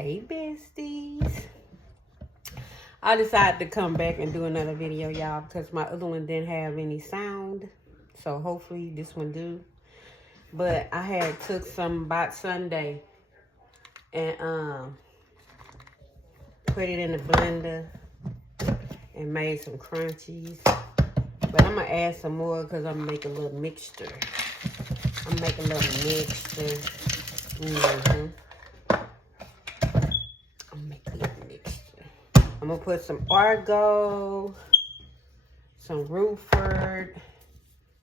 Hey besties. I decided to come back and do another video, y'all, because my other one didn't have any sound. So hopefully this one do. But I had took some bought Sunday and put it in the blender and made some crunchies. But I'm gonna add some more because I'm gonna make a little mixture. I'm making a little mixture. I'm gonna put some Argo, some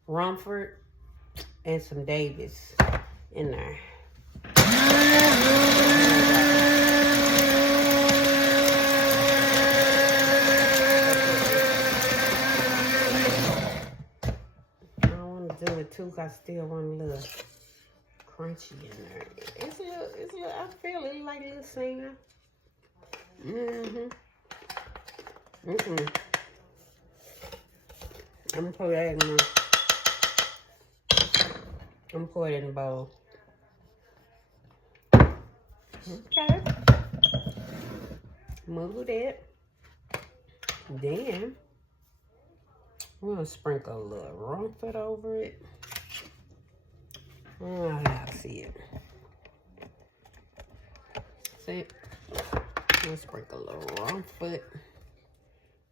Romford, and some Davis in there. I don't want to do it too, cause I still want a little crunchy in there. It's a little, I feel it like a little singer. I'm gonna put that in there. I'm gonna pour it in the bowl. Okay. Move it. Then we're gonna sprinkle a little Romford over it. Oh, I see it. See it? I'm gonna sprinkle a little Romford.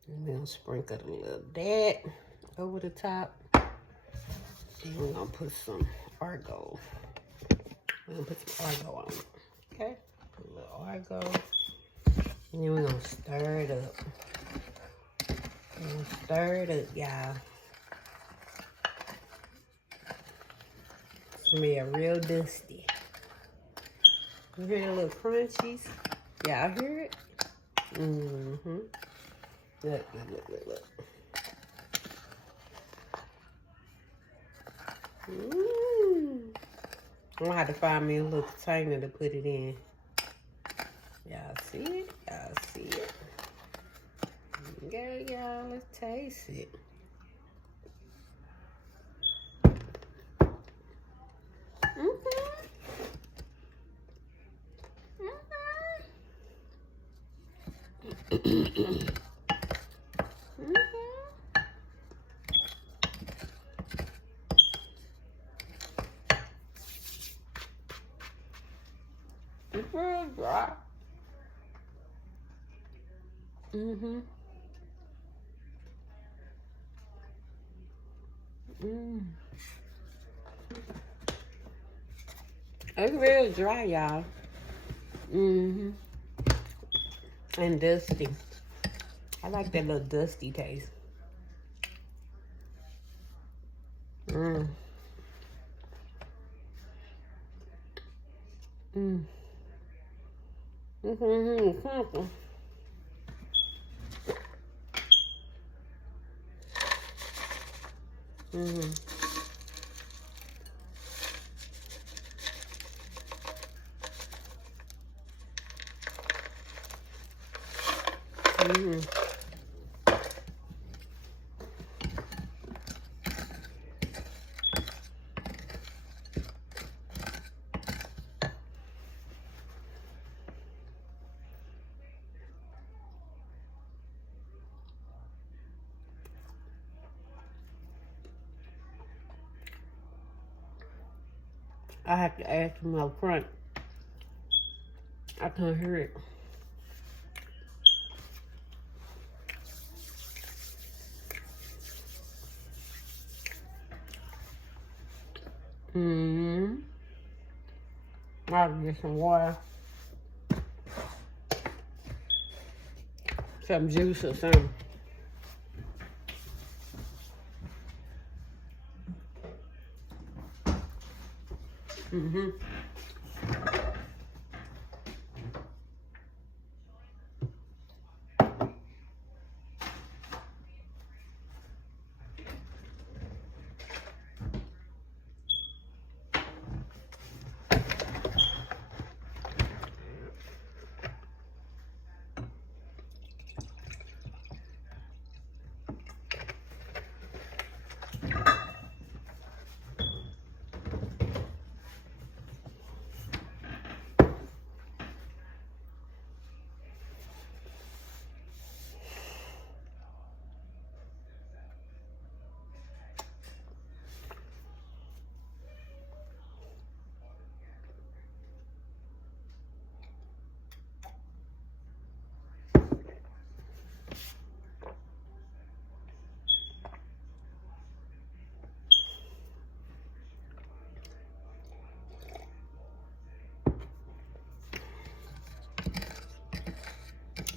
And we'll sprinkle a little of that over the top. And we're gonna put some Argo. We're gonna put some Argo on it. Okay? Put a little Argo. And then we're gonna stir it up. We're gonna stir it up, y'all. Smell real dusty. You hear the little crunchies? Y'all hear it? Look. I'm gonna have to find me a little container to put it in. Y'all see it? Y'all see it? Okay, y'all, let's taste it. It's real dry. It's real dry, y'all. And dusty. I like that little dusty taste. I have to add some up front. I can't hear it. I'll get some water. Some juice or something.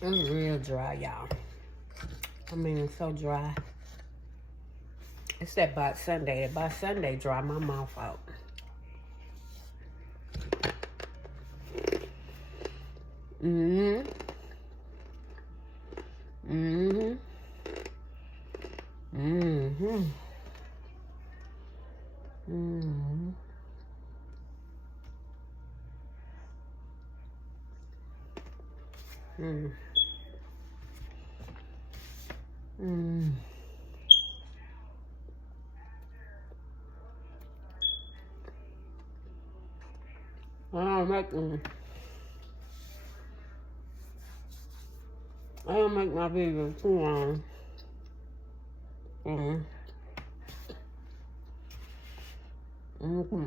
It's real dry, y'all. I mean, it's so dry. It's that by Sunday. By Sunday, dry my mouth out. Mm-hmm. Mm-hmm. Mm-hmm. Mm-hmm. Mm. Mm. I don't make my video too long. Mm. Mm-hmm.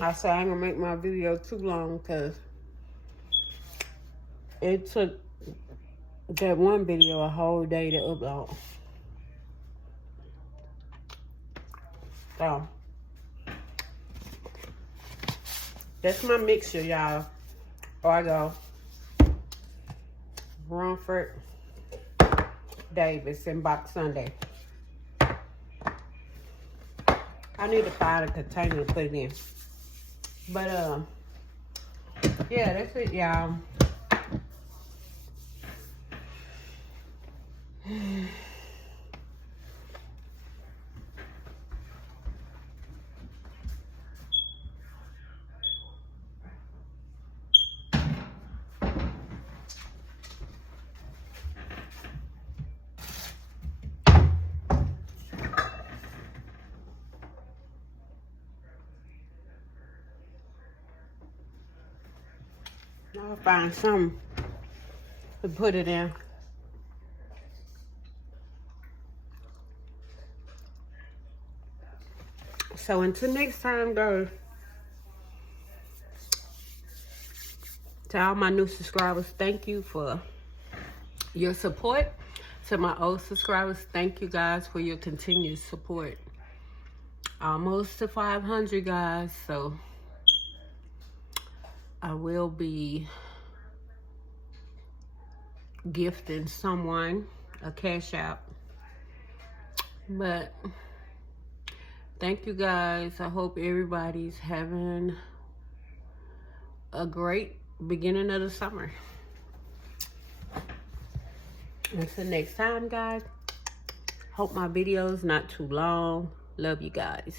I said I ain't gonna make my video too long because it took that one video a whole day to upload. So that's my mixture, y'all. Argo Romford Davis in box Sunday. I need to find a container to put it in. But yeah, that's it, y'all. I'll find something to put it in. So until next time, guys, to all my new subscribers, thank you for your support. To my old subscribers, thank you guys for your continued support. Almost to 500, guys, so I will be gifting someone a cash app. But thank you guys. I hope everybody's having a great beginning of the summer. Until next time, guys. Hope my video's not too long. Love you guys.